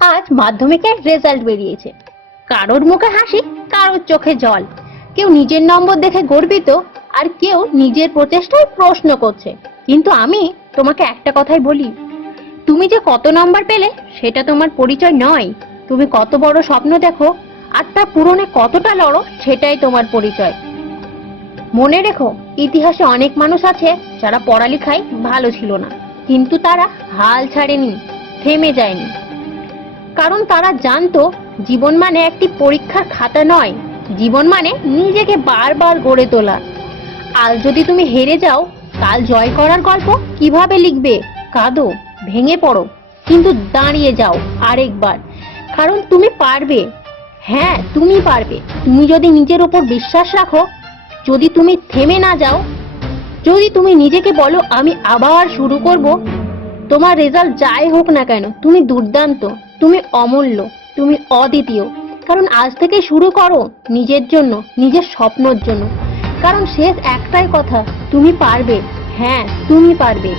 আজ মাধ্যমিকের রেজাল্ট বেরিয়েছে। কারোর মুখে হাসি, কারোর চোখে জল। কেউ নিজের নম্বর দেখে গর্বিত, আর কেউ নিজের প্রচেষ্টায় প্রশ্ন করছে। কিন্তু আমি তোমাকে একটা কথাই বলি, তুমি যে কত নম্বর পেলে সেটা তোমার পরিচয় নয়। তুমি কত বড় স্বপ্ন দেখো আর তা পূরণে কতটা লড়ো সেটাই তোমার পরিচয়। মনে রেখো, ইতিহাসে অনেক মানুষ আছে যারা পড়ালেখায় ভালো ছিল না, কিন্তু তারা হাল ছাড়েনি, থেমে যায়নি। কারণ তারা জানতো জীবন মানে একটি পরীক্ষার খাতা নয়, জীবন মানে নিজেকে বারবার গড়ে তোলা। আজ যদি তুমি হেরে যাও, কাল জয় করার গল্প কিভাবে লিখবে? কাঁদো, ভেঙে পড়ো, কিন্তু দাঁড়িয়ে যাও আরেকবার। কারণ তুমি পারবে। হ্যাঁ, তুমি পারবে। তুমি যদি নিজের উপর বিশ্বাস রাখো, যদি তুমি থেমে না যাও, যদি তুমি নিজেকে বলো আমি আবার শুরু করব, তোমার রেজাল্ট যাই হোক না কেন তুমি দুর্দান্ত, তুমি অমূল্য, তুমি অদ্বিতীয়। কারণ আজ থেকে শুরু করো নিজের জন্য, নিজের স্বপ্নের জন্য। কারণ শেষ একটাই কথা, তুমি পারবে। হ্যাঁ, তুমি পারবে।